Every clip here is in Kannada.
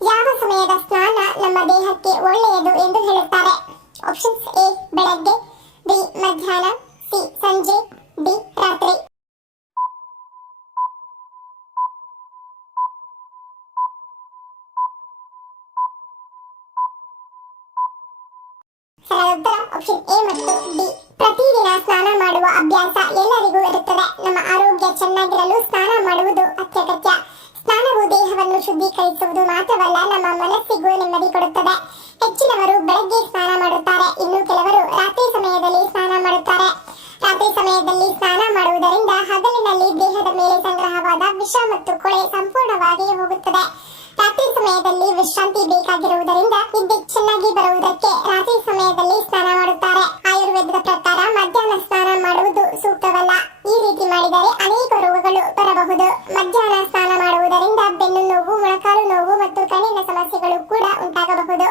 ಯಾವ ಸಮಯದ ಸ್ನಾನ ನಮ್ಮ ದೇಹಕ್ಕೆ ಒಳ್ಳೆಯದು ಎಂದು ಹೇಳುತ್ತಾರೆ? ಆಪ್ಷನ್ಸ್: ಎ ಬೆಳಗ್ಗೆ, ಬಿ ಮಧ್ಯಾಹ್ನ, ಸಿ ಸಂಜೆ, ಡಿ ರಾತ್ರಿ. ಸರಿಯಾದ ಉತ್ತರ ಆಪ್ಷನ್ ಎ ಮತ್ತು ಡಿ. ಪ್ರತಿದಿನ ಸ್ನಾನ ಮಾಡುವ ಅಭ್ಯಾಸ ಎಲ್ಲರಿಗೂ ಇರುತ್ತದೆ. ನಮ್ಮ ಆರೋಗ್ಯ ಚೆನ್ನಾಗಿರಲು ಸ್ನಾನ ಮಾಡುವುದು ಅತ್ಯಗತ್ಯ. ಸ್ನಾನವು ದೇಹವನ್ನು ಶುದ್ಧೀಕರಿಸುವುದು ಮಾತ್ರವಲ್ಲ, ನಮ್ಮ ಮನಸ್ಸಿಗೂ ನೆಮ್ಮದಿ ಕೊಡುತ್ತದೆ. ಹೆಚ್ಚಿನವರು ಬೆಳಗ್ಗೆ ಸ್ನಾನ ಮಾಡುತ್ತಾರೆ, ಇನ್ನು ಕೆಲವರು ರಾತ್ರಿ ಸಮಯದಲ್ಲಿ ಸ್ನಾನ ಮಾಡುತ್ತಾರೆ. ರಾತ್ರಿ ಸಮಯದಲ್ಲಿ ಸ್ನಾನ ಮಾಡುವುದರಿಂದ ಹಗಲಿನಲ್ಲಿ ದೇಹದ ಮೇಲೆ ಸಂಗ್ರಹವಾದ ವಿಷ ಮತ್ತು ಕೊಳೆ ಸಂಪೂರ್ಣವಾಗಿ ಹೋಗುತ್ತದೆ. ರಾತ್ರಿ ಸಮಯದಲ್ಲಿ ವಿಶ್ರಾಂತಿ ಬೇಕಾಗಿರುವುದರಿಂದ ನಿದ್ದೆ ಚೆನ್ನಾಗಿ ಬರುವುದಕ್ಕೆ ರಾತ್ರಿ ಸಮಯದಲ್ಲಿ ಸ್ನಾನ ಮಾಡುತ್ತಾರೆ. ಆಯುರ್ವೇದದ ಪ್ರಕಾರ ಮಧ್ಯಾಹ್ನ ಸ್ನಾನ ಮಾಡುವುದು ಸೂಕ್ತವಲ್ಲ. ಈ ರೀತಿ ಮಾಡಿದರೆ ಅನೇಕ ರೋಗಗಳು ಬರಬಹುದು. ಮಧ್ಯಾಹ್ನ ಸ್ನಾನ ಮಾಡುವುದರಿಂದ ಬೆನ್ನು ನೋವು, ಮೊಣಕಾಲು ನೋವು ಮತ್ತು ಕಣ್ಣಿನ ಸಮಸ್ಯೆಗಳು ಕೂಡ ಉಂಟಾಗಬಹುದು.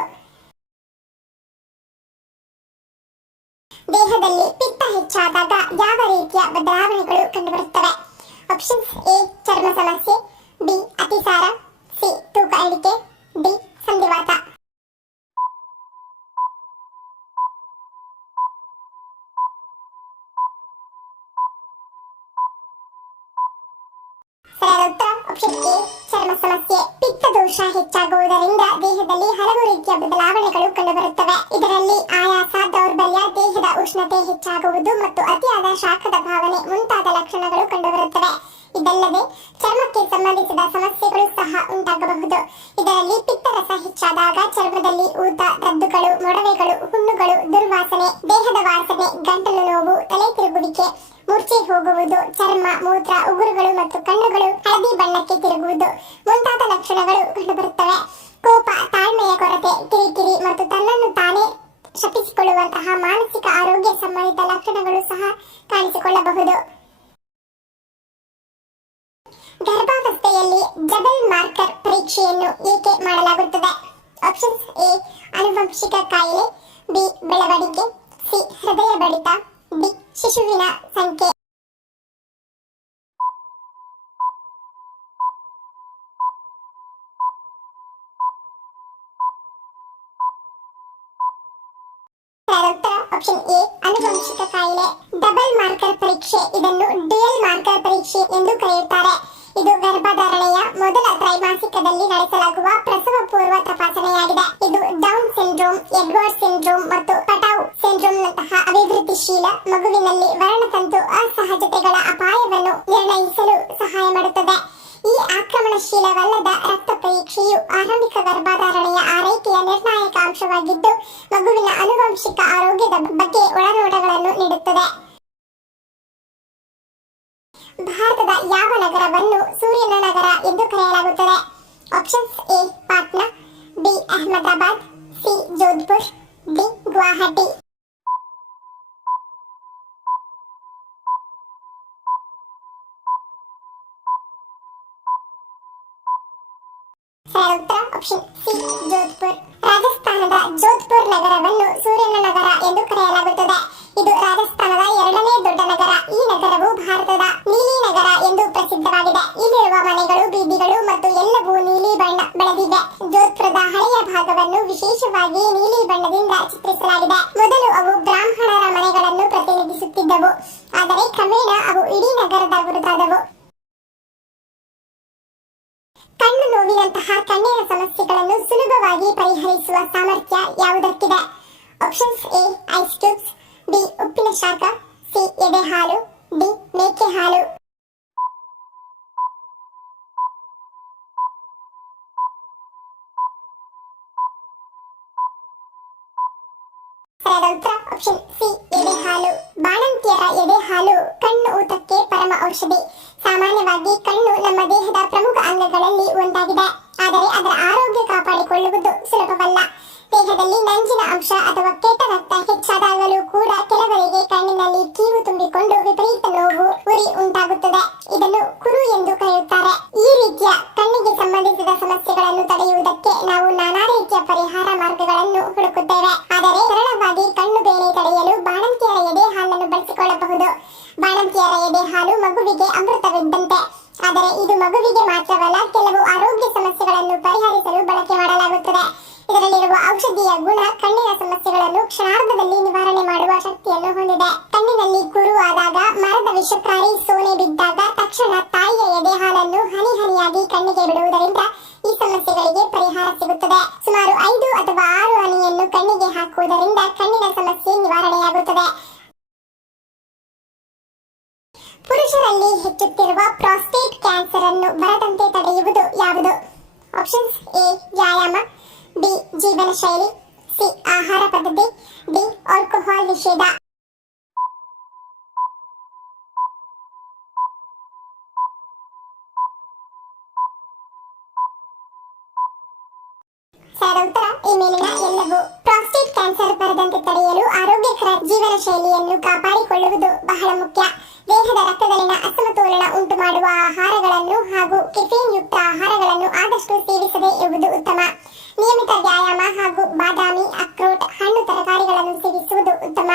ದೇಹದಲ್ಲಿ ಪಿತ್ತ ಹೆಚ್ಚಾದಾಗ ಯಾವ ರೀತಿಯ ಬದಲಾವಣೆಗಳು ಕಂಡುಬರುತ್ತವೆ? ಆಪ್ಷನ್ಸ್: ಎ ಚರ್ಮ ಸಮಸ್ಯೆ, ಬಿ ಅತಿಸಾರ, ಸಿ ತೂಕ ಇಳಿಕೆ, ಡಿ ಸಂಧಿವಾತ. ಸರಿಯಾದ ಉತ್ತರ ಆಪ್ಷನ್ ಎ ಚರ್ಮ ಸಮಸ್ಯೆ. ಪಿತ್ತ ದೋಷ ಹೆಚ್ಚಾಗುವುದರಿಂದ ದೇಹದಲ್ಲಿ ಹಲವು ರೀತಿಯ ಬದಲಾವಣೆಗಳು ಕಂಡುಬರುತ್ತವೆ. ಇದರಲ್ಲಿ ಆಯಾಸ, ದೌರ್ಬಲ್ಯ, ದೇಹದ ಉಷ್ಣತೆ ಹೆಚ್ಚಾಗುವುದು ಮತ್ತು ಅತಿಯಾದ ಶಾಖದ ಭಾವನೆ ಮುಂತಾದ ಲಕ್ಷಣಗಳು ಕಂಡುಬರುತ್ತವೆ. ಇದಲ್ಲದೆ ಚರ್ಮಕ್ಕೆ ಸಂಬಂಧಿಸಿದ ಸಮಸ್ಯೆಗಳು ಸಹ ಉಂಟಾಗಬಹುದು. ಇದರಲ್ಲಿ ಪಿತ್ತರಸ ಹೆಚ್ಚಾದಾಗ ಚರ್ಮದಲ್ಲಿ ಊತ, ದದ್ದುಗಳು, ಮೊಡವೆಗಳು, ಹುಣ್ಣುಗಳು, ದುರ್ವಾಸನೆ, ದೇಹದ ವಾಸನೆ, ಗಂಟಲು ನೋವು, ತಲೆ ತಿರುಗುವಿಕೆ, ಮೂರ್ಛೆ ಹೋಗುವುದು, ಚರ್ಮ, ಮೂತ್ರ, ಉಗುರುಗಳು ಮತ್ತು ಕಣ್ಣುಗಳು ಹಳದಿ ಬಣ್ಣಕ್ಕೆ ತಿರುಗುವುದು ಮುಂತಾದ ಲಕ್ಷಣಗಳು ಕಂಡುಬರುತ್ತವೆ. ಕೋಪ, ತಾಳ್ಮೆಯ ಕೊರತೆ, ಕಿರಿಕಿರಿ ಮತ್ತು ತನ್ನನ್ನು ತಾನೇ ಶಪಿಸಿಕೊಳ್ಳುವಂತಹ ಮಾನಸಿಕ ಆರೋಗ್ಯ ಸಂಬಂಧಿತ ಲಕ್ಷಣಗಳು ಸಹ ಕಾಣಿಸಿಕೊಳ್ಳಬಹುದು. ಗರ್ಭಾವಸ್ಥೆಯಲ್ಲಿ ಡಬಲ್ ಮಾರ್ಕರ್ ಪರೀಕ್ಷೆಯನ್ನು ಏಕೆ ಮಾಡಲಾಗುತ್ತದೆ? ಆಪ್ಷನ್ಸ್: ಎ ಆನುವಂಶಿಕ ಕಾಯಿಲೆ, ಬಿ ಬೆಳವಣಿಗೆ, ಸಿ ಹೃದಯ ಬಡಿತ, ಡಿ ಶಿಶುವಿನ ಸಂಖ್ಯೆ. ಆಪ್ಷನ್ ಎ ಆನುವಂಶಿಕ ಕಾಯಿಲೆ. ಡಬಲ್ ಮಾರ್ಕರ್ ಪರೀಕ್ಷೆ, ಇದನ್ನು ಡ್ಯುಯಲ್ ಮಾರ್ಕರ್ ಪರೀಕ್ಷೆ ಎಂದು ಕರೆಯುತ್ತಾರೆ. ಇದು ಗರ್ಭಧಾರಣೆಯ ಮೊದಲ ತ್ರೈಮಾಸಿಕದಲ್ಲಿ ನಡೆಸಲಾಗುವ ಪ್ರಸವ ಪೂರ್ವ ತಪಾಸಣೆಯಾಗಿದೆ. ಇದು ಡೌನ್ ಸಿಂಡ್ರೋಮ್, ಎಡ್ವರ್ಡ್ ಸಿಂಡ್ರೋಮ್ ಮತ್ತು ಪಟಾವ್ ಸಿಂಡ್ರೋಮ್ನಂತಹ ಅಭಿವೃದ್ಧಿಶೀಲ ಮಗುವಿನಲ್ಲಿ ವರ್ಣತಂತು ಅಸಹಜತೆಗಳ ಅಪಾಯವನ್ನು ನಿರ್ಣಯಿಸಲು ಸಹಾಯ ಮಾಡುತ್ತದೆ. ಈ ಆಕ್ರಮಣಶೀಲವಲ್ಲದ ರಕ್ತ ಪರೀಕ್ಷೆಯು ಆರಂಭಿಕ ಗರ್ಭಧಾರಣೆಯ ಆರೈಕೆಯ ನಿರ್ಣಾಯಕ ಅಂಶವಾಗಿದ್ದು, ಮಗುವಿನ ಆನುವಂಶಿಕ ಆರೋಗ್ಯದ ಬಗ್ಗೆ ಒಳನೋಟಗಳನ್ನು ನೀಡುತ್ತದೆ. ಭಾರತದ ಯಾವ ನಗರವನ್ನು ಸೂರ್ಯನ ನಗರ ಎಂದು ಕರೆಯಲಾಗುತ್ತದೆ? Options: A Patna, B Ahmedabad, C Jodhpur, D Guwahati. ಸರಿಯಾದ ಉತ್ತರ ಆಪ್ಷನ್ ಸಿ ಜೋಧ್ಪುರ್. ರಾಜಸ್ಥಾನದ ಜೋಧ್ಪುರ್ ನಗರವನ್ನು ಸೂರ್ಯನ ನಗರ ಎಂದು ಕರೆಯಲಾಗುತ್ತದೆ. ಇದು ರಾಜಸ್ಥಾನದ ಎರಡನೇ ದೊಡ್ಡ ನಗರ. ಈ ನಗರವು ಭಾರತದ ನೀಲಿ ನಗರ ಎಂದು ಪ್ರಸಿದ್ಧವಾಗಿದೆ. ಇಲ್ಲಿರುವ ಮನೆಗಳು, ಬೀದಿಗಳು ಮತ್ತು ಎಲ್ಲವೂ ನೀಲಿ ಬಣ್ಣ ಬೆಳೆದಿವೆ. ಜೋಧ್ಪುರದ ಹಳೆಯ ಭಾಗವನ್ನು ವಿಶೇಷವಾಗಿ ನೀಲಿ ಬಣ್ಣದಿಂದ ಚಿತ್ರಿಸಲಾಗಿದೆ. ಮೊದಲು ಅವು ಬ್ರಾಹ್ಮಣರ ಮನೆಗಳನ್ನು ಪ್ರತಿನಿಧಿಸುತ್ತಿದ್ದವು, ಆದರೆ ಕ್ರಮೇಣ ಅವು ಇಡೀ ನಗರದ ಗುರುತಾದವು. ಕಣ್ಣು ನೋವಿನಂತಹ ಕಣ್ಣಿನ ಸಮಸ್ಯೆಗಳನ್ನು ಸುಲಭವಾಗಿ ಪರಿಹರಿಸುವ ಸಾಮರ್ಥ್ಯ ಯಾವುದಕ್ಕಿದೆ? Options: A ice cubes, B ಉಪ್ಪಿನ ಶಾಖ, ಸಿ ಎದೆ ಹಾಲು, ಡಿ ಮೇಕೆ ಹಾಲು. ಸರಿಯಾದ ಉತ್ತರ ಆಪ್ಷನ್ ಸಿ ಎದೆ ಹಾಲು. ಬಾಣಂತಿಯರ ಎದೆ ಹಾಲು ಕಣ್ಣು ಊತಕ್ಕೆ ಪರಮ ಔಷಧಿ. ಸಾಮಾನ್ಯವಾಗಿ ಕಣ್ಣು ನಮ್ಮ ದೇಹದ ಪ್ರಮುಖ ಅಂಗಗಳಲ್ಲಿ ಒಂದಾಗಿದೆ, ಆದರೆ ಅದರ ಆರೋಗ್ಯ ಕಾಪಾಡಿಕೊಳ್ಳುವುದು ಸುಲಭವಲ್ಲ. ದೇಹದಲ್ಲಿ ನಂಜಿನ ಅಂಶ ಅಥವಾ ಕೆಟ್ಟ ರಕ್ತ ಹೆಚ್ಚಾದಾಗಲೂ ಕೂಡ ಕೆಲವರಿಗೆ ಕಣ್ಣಿನಲ್ಲಿ ಕೀವು ತುಂಬಿಕೊಂಡು ವಿಪರೀತ ನೋವು, ಉರಿ ಉಂಟಾಗುತ್ತದೆ. ಇದನ್ನು ಕುರು ಎಂದು ಕರೆಯುತ್ತಾರೆ. ಈ ರೀತಿಯ ಕಣ್ಣಿಗೆ ಸಂಬಂಧಿಸಿದ ಸಮಸ್ಯೆಗಳನ್ನು ತಡೆಯುವುದಕ್ಕೆ ನಾವು ನಾನಾ ರೀತಿಯ ಪರಿಹಾರ ಮಾರ್ಗಗಳನ್ನು ಹುಡುಕುತ್ತೇವೆ. ಆದರೆ ಸರಳವಾಗಿ ಕಣ್ಣು ಬೇನೆ ತಡೆಯಲು ಬಾಣಂತಿಯರ ಎದೆ ಹಾಲನ್ನು ಬಳಸಿಕೊಳ್ಳಬಹುದು. ಬಾಣಂತಿಯರ ಎದೆ ಹಾಲು ಮಗುವಿಗೆ ಅಮೃತವಿದ್ದಂತೆ. ಆದರೆ ಇದು ಮಗುವಿಗೆ ಮಾತ್ರವಲ್ಲ, ಕೆಲವು ಆರೋಗ್ಯ ಸಮಸ್ಯೆಗಳನ್ನು ಸಮಸ್ಯೆಗಳನ್ನು ಪರಿಹರಿಸಲು ಬಳಕೆ ಮಾಡಲಾಗುತ್ತದೆ. ಇದರಲ್ಲಿರುವ ಔಷಧೀಯ ಗುಣ ಕಣ್ಣಿನ ಸಮಸ್ಯೆಗಳನ್ನು ಕ್ಷಣಾರ್ಧದಲ್ಲಿ ನಿವಾರಣೆ ಮಾಡುವ ಶಕ್ತಿಯನ್ನು ಹೊಂದಿದೆ. ಕಣ್ಣಿನಲ್ಲಿ ಕುರು ಆದಾಗ, ಮರದ ವಿಷಕಾರಿ ಸೋನೆ ಬಿದ್ದಾಗ ತಕ್ಷಣ ತಾಯಿಯ ಎದೆ ಹಾಲನ್ನು ಹನಿ ಹನಿಯಾಗಿ ಕಣ್ಣಿಗೆ ಬಿಡುವುದರಿಂದ ಈ ಸಮಸ್ಯೆಗಳಿಗೆ ಪರಿಹಾರ ಸಿಗುತ್ತದೆ. ಸುಮಾರು 5 ಅಥವಾ 6 ಹನಿಯನ್ನು ಕಣ್ಣಿಗೆ ಹಾಕುವುದರಿಂದ ಕಣ್ಣಿನ ಸಮಸ್ಯೆ ನಿವಾರಣೆಯಾಗುತ್ತದೆ. ಪುರುಷರಲ್ಲಿ ಹೆಚ್ಚುತ್ತಿರುವ ಪ್ರಾಸ್ಟೇಟ್ ಕ್ಯಾನ್ಸರ್ ಅನ್ನು ಬರದಂತೆ ತಡೆಯುವುದು ಯಾವುದು? ಆಪ್ಷನ್ಸ್: ಎ ವ್ಯಾಯಾಮ, ಬಿ ಜೀವನ ಶೈಲಿ, ಸಿ ಆಹಾರ ಪದ್ಧತಿ, ಡಿ ಆಲ್ಕೋಹಾಲ್ ನಿಷೇಧ. ಸರಿಯಾದ ಉತ್ತರ ಈ ಮೇಲಿನ ಎಲ್ಲವೂ. ಪ್ರಾಸ್ಟೇಟ್ ಕ್ಯಾನ್ಸರ್ ಬರದಂತೆ ತಡೆಯಲು ಆರೋಗ್ಯಕರ ಜೀವನ ಶೈಲಿಯನ್ನು ಕಾಪಾಡಿಕೊಳ್ಳುವುದು ಬಹಳ ಮುಖ್ಯ. ದೇಹದ ರಕ್ತದಲ್ಲಿನ ಅಸಮತೋಲನ ಉಂಟು ಮಾಡುವ ಆಹಾರಗಳನ್ನು ಹಾಗೂ ಕೆಫೀನ್ ಯುಕ್ತ ಆಹಾರಗಳನ್ನು ಆದಷ್ಟು ಸೇವಿಸದೇ ಇರುವುದು ಉತ್ತಮ. ನಿಯಮಿತ ವ್ಯಾಯಾಮ ಹಾಗೂ ಬಾದಾಮಿ, ಅಕ್ರೋಟ್, ಹಣ್ಣು ತರಕಾರಿಗಳನ್ನು ಸೇವಿಸುವುದು ಉತ್ತಮ.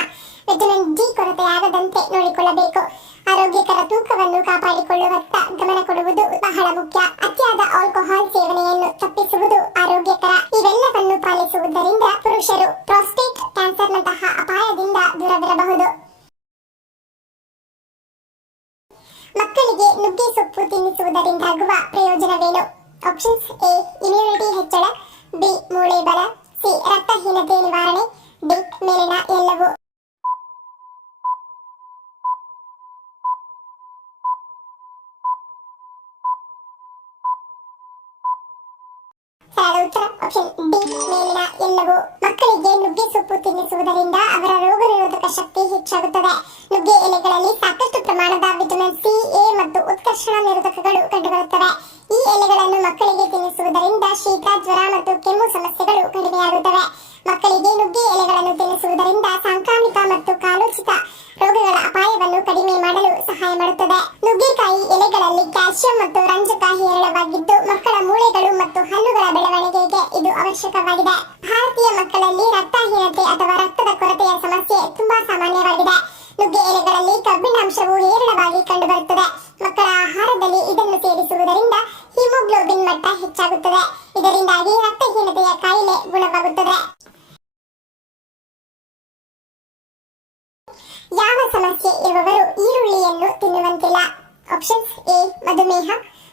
ವಿಟಮಿನ್ ಡಿ ಕೊರತೆಯಾಗದಂತೆ ನೋಡಿಕೊಳ್ಳಬೇಕು. ಆರೋಗ್ಯಕರ ತೂಕವನ್ನು ಕಾಪಾಡಿಕೊಳ್ಳುವತ್ತ ಗಮನ ಕೊಡುವುದು ಬಹಳ ಮುಖ್ಯ. ಅತಿಯಾದ ಆಲ್ಕೋಹಾಲ್ ಸೇವನೆಯನ್ನು ತಪ್ಪಿಸುವುದು ಆರೋಗ್ಯಕರ. ಇವೆಲ್ಲವನ್ನು ಪಾಲಿಸುವುದರಿಂದ ಪುರುಷರು ಪ್ರಾಸ್ಟೇಟ್ ಕ್ಯಾನ್ಸರ್ನಂತಹ ಅಪಾಯದಿಂದ ದೂರವಿರಬಹುದು. ಮಕ್ಕಳಿಗೆ ನುಗ್ಗೆ ಸೊಪ್ಪು ತಿನ್ನಿಸುವುದರಿಂದಾಗುವ ಪ್ರಯೋಜನವೇನು? ಆಪ್ಷನ್ಸ್: ಎ ಇಮ್ಯುನಿಟಿ ಹೆಚ್ಚಳ, ಬಿ ಮೂಳೆ ಬಲ, ಸಿ ರಕ್ತಹೀನತೆ ನಿವಾರಣೆ, ಡಿ ಮೇಲಿನ ಎಲ್ಲವೂ. ಸರಿಯಾದ ಉತ್ತರ ಆಪ್ಷನ್ ಡಿ ಮೇಲಿನ ಎಲ್ಲವೂ. ಮಕ್ಕಳಿಗೆ ನುಗ್ಗೆ ಸೊಪ್ಪು ತಿನ್ನಿಸುವುದರಿಂದ ಅವರ ರೋಗ ನಿರೋಧಕ ಶಕ್ತಿ ಹೆಚ್ಚಾಗುತ್ತದೆ. ನುಗ್ಗೆ ಎಲೆಗಳಲ್ಲಿ ಸಾಕಷ್ಟು ಪ್ರಮಾಣದ ವಿಟಮಿನ್ ಸಿ, ಎ ಮತ್ತು ಉತ್ಕರ್ಷಣ ನಿರೋಧಕಗಳು ಕಂಡುಬರುತ್ತವೆ. ಈ ಎಲೆಗಳನ್ನು ಮಕ್ಕಳಿಗೆ ತಿನ್ನಿಸುವುದರಿಂದ ಶೀತ, ಜ್ವರ ಮತ್ತು ಕೆಮ್ಮು ಸಮಸ್ಯೆಗಳು ಕಡಿಮೆಯಾಗುತ್ತವೆ. ಮಕ್ಕಳಿಗೆ ನುಗ್ಗೆ ಎಲೆಗಳನ್ನು ತಿನ್ನಿಸುವುದರಿಂದ ಸಾಂಕ್ರಾಮಿಕ ಮತ್ತು ಕಾಲೋಚಿತ ರೋಗಗಳ ಅಪಾಯವನ್ನು ಕಡಿಮೆ ಮಾಡಲು ಸಹಾಯ ಮಾಡುತ್ತದೆ. ನುಗ್ಗೆಕಾಯಿ ಎಲೆಗಳಲ್ಲಿ ಕ್ಯಾಲ್ಸಿಯಂ ಮತ್ತು ರಂಜಕ ಹೇರಳವಾಗಿದ್ದು ಮಕ್ಕಳ ಮೂಳೆಗಳು ಮತ್ತು ಹಲ್ಲುಗಳ ಬೆಳವಣಿಗೆಗೆ ಇದು ಅವಶ್ಯಕವಾಗಿದೆ. ಭಾರತೀಯ ಮಕ್ಕಳಲ್ಲಿ ರಕ್ತಹೀನತೆ ಅಥವಾ ರಕ್ತದ ಕೊರತೆಯ ಸಮಸ್ಯೆ ತುಂಬಾ ಸಾಮಾನ್ಯವಾಗಿದೆ. ನುಗ್ಗೆ ಎಲೆಗಳಲ್ಲಿ ಕಬ್ಬಿಣಾಂಶವು ಹೇರಳವಾಗಿ ಕಂಡುಬರುತ್ತದೆ. ಮಕ್ಕಳ ಆಹಾರದಲ್ಲಿ ಇದನ್ನು ಸೇರಿಸುವುದರಿಂದ ಹಿಮೋಗ್ಲೋಬಿನ್ ಮಟ್ಟ ಹೆಚ್ಚಾಗುತ್ತದೆ. ಇದರಿಂದಾಗಿ ರಕ್ತಹೀನತೆಯ ಕಾಯಿಲೆ ಗುಣವಾಗುತ್ತದೆ. ಯಾವ ಸಮಸ್ಯೆ ಇರುವವರು ಈರುಳ್ಳಿಯನ್ನು ತಿನ್ನುವಂತಿಲ್ಲ? ಆಪ್ಷನ್ಸ್: ಎ ಮಧುಮೇಹ,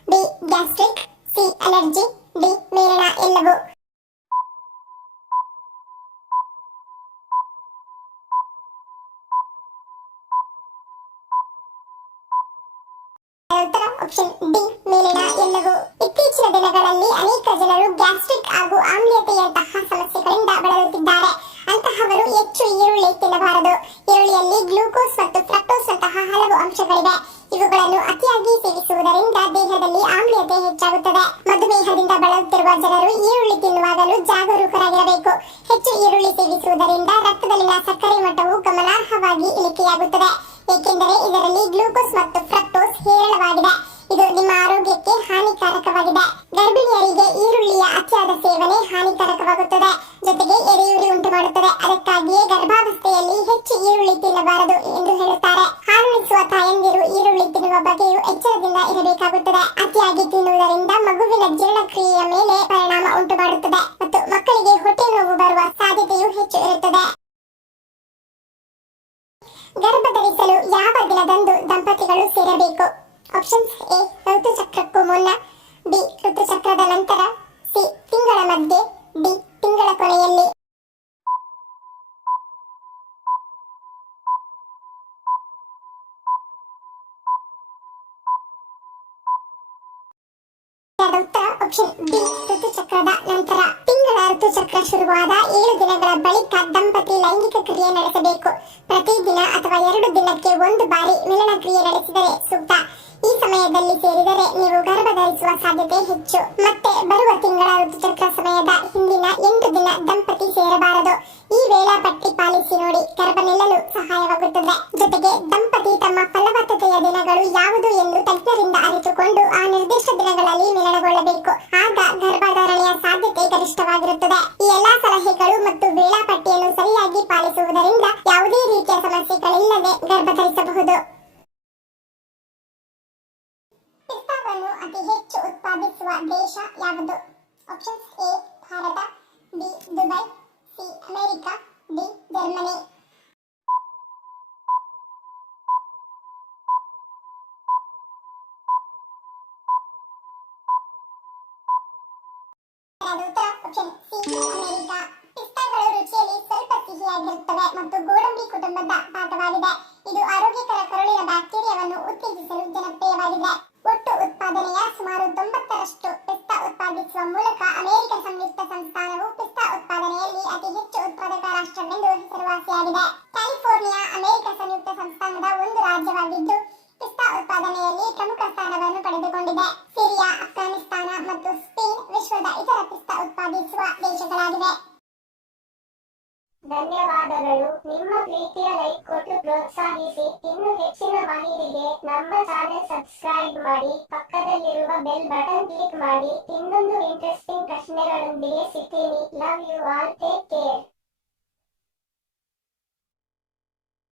B gastric, C allergy, D ಮೇಲಿನ ಎಲ್ಲವೂ. ಉತ್ತರ ಆಪ್ಷನ್ ಡಿ ಮೇಲಿನ ಎಲ್ಲವೂ. ಇತ್ತೀಚಿನ ದಿನಗಳಲ್ಲಿ ಅನೇಕ ಜನರು ಗ್ಯಾಸ್ಟ್ರಿಕ್ ಹಾಗೂ ಆಮ್ಲೀಯತೆಯಂತಹ ಸಮಸ್ಯೆಗಳಿಂದ ಬಳಲುತ್ತಿದ್ದಾರೆ. ಅಂತಹವರು ಹೆಚ್ಚು ಈರುಳ್ಳಿ ತಿನ್ನಬಾರದು. ಈರುಳ್ಳಿಯಲ್ಲಿ ಗ್ಲೂಕೋಸ್ ಮತ್ತು ಫ್ರಕ್ಟೋಸ್ ನಂತಹ ಹಲವು ಅಂಶಗಳಿವೆ. ಇವುಗಳನ್ನು ಅತಿಯಾಗಿ ಸೇವಿಸುವುದರಿಂದ ದೇಹದಲ್ಲಿ ಆಮ್ಲೀಯತೆ ಹೆಚ್ಚಾಗುತ್ತದೆ. ಮಧುಮೇಹದಿಂದ ಬಳಲುತ್ತಿರುವ ಜನರು ಈರುಳ್ಳಿ ತಿನ್ನುವಾಗಲೂ ಜಾಗರೂಕರಾಗಿರಬೇಕು. ಹೆಚ್ಚು ಈರುಳ್ಳಿ ಸೇವಿಸುವುದರಿಂದ ರಕ್ತದಲ್ಲಿನ ಸಕ್ಕರೆ ಮಟ್ಟವು ಗಮನಾರ್ಹವಾಗಿ ಇಳಿಕೆಯಾಗುತ್ತದೆ. ಏಕೆಂದರೆ ಇದರಲ್ಲಿ ಗ್ಲೂಕೋಸ್ ಮತ್ತು ಫ್ರಕ್ಟೋಸ್ ಹೇರಳವಾಗಿದೆ. ಇದು ನಿಮ್ಮ ಆರೋಗ್ಯಕ್ಕೆ ಹಾನಿಕಾರಕವಾಗಿದೆ. ಗರ್ಭಿಣಿಯರಿಗೆ ಈರುಳ್ಳಿಯ ಅತಿಯಾದ ಸೇವನೆ ಹಾನಿಕಾರಕವಾಗುತ್ತದೆ. ಜೊತೆಗೆ ಎದೆಯುರಿ ಉಂಟು ಮಾಡುತ್ತದೆ. ಅದಕ್ಕಾಗಿಯೇ ಗರ್ಭಾವಸ್ಥೆಯಲ್ಲಿ ಹೆಚ್ಚು ಈರುಳ್ಳಿ ತಿನ್ನಬಾರದು ಎಂದು ಹೇಳುತ್ತಾರೆ. ಹಾಲುಣಿಸುವ ತಾಯಂದಿರು ಈರುಳ್ಳಿ ತಿನ್ನುವ ಬಗ್ಗೆಯೂ ಎಚ್ಚರದಿಂದ ಇರಬೇಕಾಗುತ್ತದೆ. ಅತಿಯಾಗಿ ತಿನ್ನುವುದರಿಂದ ಮಗುವಿನ ಜೀರ್ಣಕ್ರಿಯೆಯ ಮೇಲೆ ಪರಿಣಾಮ ಉಂಟು ಮಾಡುತ್ತದೆ ಮತ್ತು ಮಕ್ಕಳಿಗೆ ಹೊಟ್ಟೆ ನೋವು ಬರುವ ಸಾಧ್ಯತೆಯೂ ಹೆಚ್ಚು ಇರುತ್ತದೆ. ಗರ್ಭಧರಿಸಲು ಯಾವ ದಿನದಂದು ದಂಪತಿಗಳು ಸೇರಬೇಕು? ಆಪ್ಷನ್ಸ್: ಎ ಋತುಚಕ್ರಕ್ಕೂ ಮುನ್ನ, ಬಿ ಋತುಚಕ್ರದ ನಂತರ, ಸಿ ತಿಂಗಳ ಮಧ್ಯೆ, ಡಿ ತಿಂಗಳ ಕೊನೆಯಲ್ಲಿ. ಉತ್ತರ ಆಪ್ಷನ್ ಡಿ ಋತುಚಕ್ರದ ನಂತರ. ತಿಂಗಳ ಋತುಚಕ್ರ ಶುರುವಾದ 7 ದಿನಗಳ ಬಳಿಕ ದಂಪತಿ ಲೈಂಗಿಕ ಕ್ರಿಯೆ ನಡೆಸಬೇಕು. ಪ್ರತಿದಿನ ಅಥವಾ 2 ದಿನಕ್ಕೆ 1 ಬಾರಿ ಮಿಲನ ಕ್ರಿಯೆ ನಡೆಸಿದರೆ ಸೂಕ್ತ. ಈ ಸಮಯದಲ್ಲಿ ಸೇರಿದರೆ ನೀವು ಗರ್ಭಧರಿಸುವ ಸಾಧ್ಯತೆ ಹೆಚ್ಚು. ಮತ್ತೆ ಬರುವ ತಿಂಗಳ ಋತುಚಕ್ರ ಸಮಯದ ಹಿಂದಿನ 8 ದಿನ ದಂಪತಿ ಸೇರಬಾರದು. ಈ ವೇಳಾಪಟ್ಟಿ ಪಾಲಿಸಿ ನೋಡಿ, ಗರ್ಭ ನಿಲ್ಲಲು ಸಹಾಯವಾಗುತ್ತದೆ. ಜೊತೆಗೆ ದಂಪತಿ ತಮ್ಮ ಫಲವತ್ತತೆಯ ದಿನಗಳು ಯಾವುದು ಎಂದು ತಜ್ಞರಿಂದ ಅರಿತುಕೊಂಡು ಆ ನಿರ್ದಿಷ್ಟ ದಿನಗಳಲ್ಲಿ ಮಿಲನಗೊಳ್ಳಬೇಕು. ಆಗ ಗರ್ಭಧಾರಣೆಯ ಸಾಧ್ಯತೆ ಗರಿಷ್ಠವಾಗಿರುತ್ತದೆ. ಈ ಎಲ್ಲಾ ಸಲಹೆಗಳು ಮತ್ತು ವೇಳಾಪಟ್ಟಿಯನ್ನು ಸರಿಯಾಗಿ ಪಾಲಿಸುವುದರಿಂದ ಯಾವುದೇ ರೀತಿಯ ಸಮಸ್ಯೆಗಳಿಲ್ಲದೆ ಗರ್ಭಧರಿಸಬಹುದು. ಪಿಸ್ತಾವನ್ನು ಅತಿ ಹೆಚ್ಚು ಉತ್ಪಾದಿಸುವ ದೇಶ ಯಾವುದು? Options A Bharat, B Dubai, C America, D Germany. ಉತ್ತರ ಆಪ್ಷನ್ ಸಿ ಅಮೆರಿಕ. ಪಿಸ್ತಾಗಳು ರುಚಿಯಲ್ಲಿ ಸ್ವಲ್ಪ ಸಿಹಿಯಾಗಿರುತ್ತವೆ ಮತ್ತು ಗೋಡಂಬಿ ಕುಟುಂಬದ ಭಾಗವಾಗಿದೆ. ಇದು ಆರೋಗ್ಯಕರ ಕರುಳಿನ ಬ್ಯಾಕ್ಟೀರಿಯಾವನ್ನು ಉತ್ತೇಜಿಸಲು ಜನಪ್ರಿಯವಾಗಿದೆ. ಒಟ್ಟು ಉತ್ಪಾದನೆಯ ಸುಮಾರು 90% ಪಿಸ್ತಾ ಉತ್ಪಾದಿಸುವ ಮೂಲಕ ಅಮೆರಿಕ ಸಂಯುಕ್ತ ಸಂಸ್ಥಾನವು ಪಿಸ್ತಾ ಉತ್ಪಾದನೆಯಲ್ಲಿ ಅತಿ ಹೆಚ್ಚು ಉತ್ಪಾದಕ ರಾಷ್ಟ್ರವೆಂದು ಹೆಸರುವಾಸಿಯಾಗಿದೆ. ಕ್ಯಾಲಿಫೋರ್ನಿಯಾ ಅಮೆರಿಕ ಸಂಯುಕ್ತ ಸಂಸ್ಥಾನದ ಒಂದು ರಾಜ್ಯವಾಗಿದ್ದು ಪಿಸ್ತಾ ಉತ್ಪಾದನೆಯಲ್ಲಿ ಪ್ರಮುಖ ಸ್ಥಾನವನ್ನು ಪಡೆದುಕೊಂಡಿದೆ. ಸಿರಿಯಾ, ಅಫ್ಘಾನಿಸ್ತಾನ ಮತ್ತು ಸ್ಪೇನ್ ವಿಶ್ವದ ಇತರ ಪಿಸ್ತಾ ಉತ್ಪಾದಿಸುವ ದೇಶಗಳಾಗಿವೆ. ಧನ್ಯವಾದಗಳು. ನಿಮ್ಮ ಪ್ರೀತಿಯ ಲೈಕ್ ಕೊಟ್ಟು ಪ್ರೋತ್ಸಾಹಿಸಿ. ಇನ್ನು ಹೆಚ್ಚಿನ ಮಾಹಿತಿಗೆ ನಮ್ಮ ಚಾನೆಲ್ ಸಬ್ಸ್ಕ್ರೈಬ್ ಮಾಡಿ, ಪಕ್ಕದಲ್ಲಿರುವ ಬೆಲ್ ಬಟನ್ ಕ್ಲಿಕ್ ಮಾಡಿ. ಇನ್ನೊಂದು ಇಂಟ್ರೆಸ್ಟಿಂಗ್ ಪ್ರಶ್ನೆಗಳೊಂದಿಗೆ ಸಿಗ್ತೀನಿ. Love you all. Take care.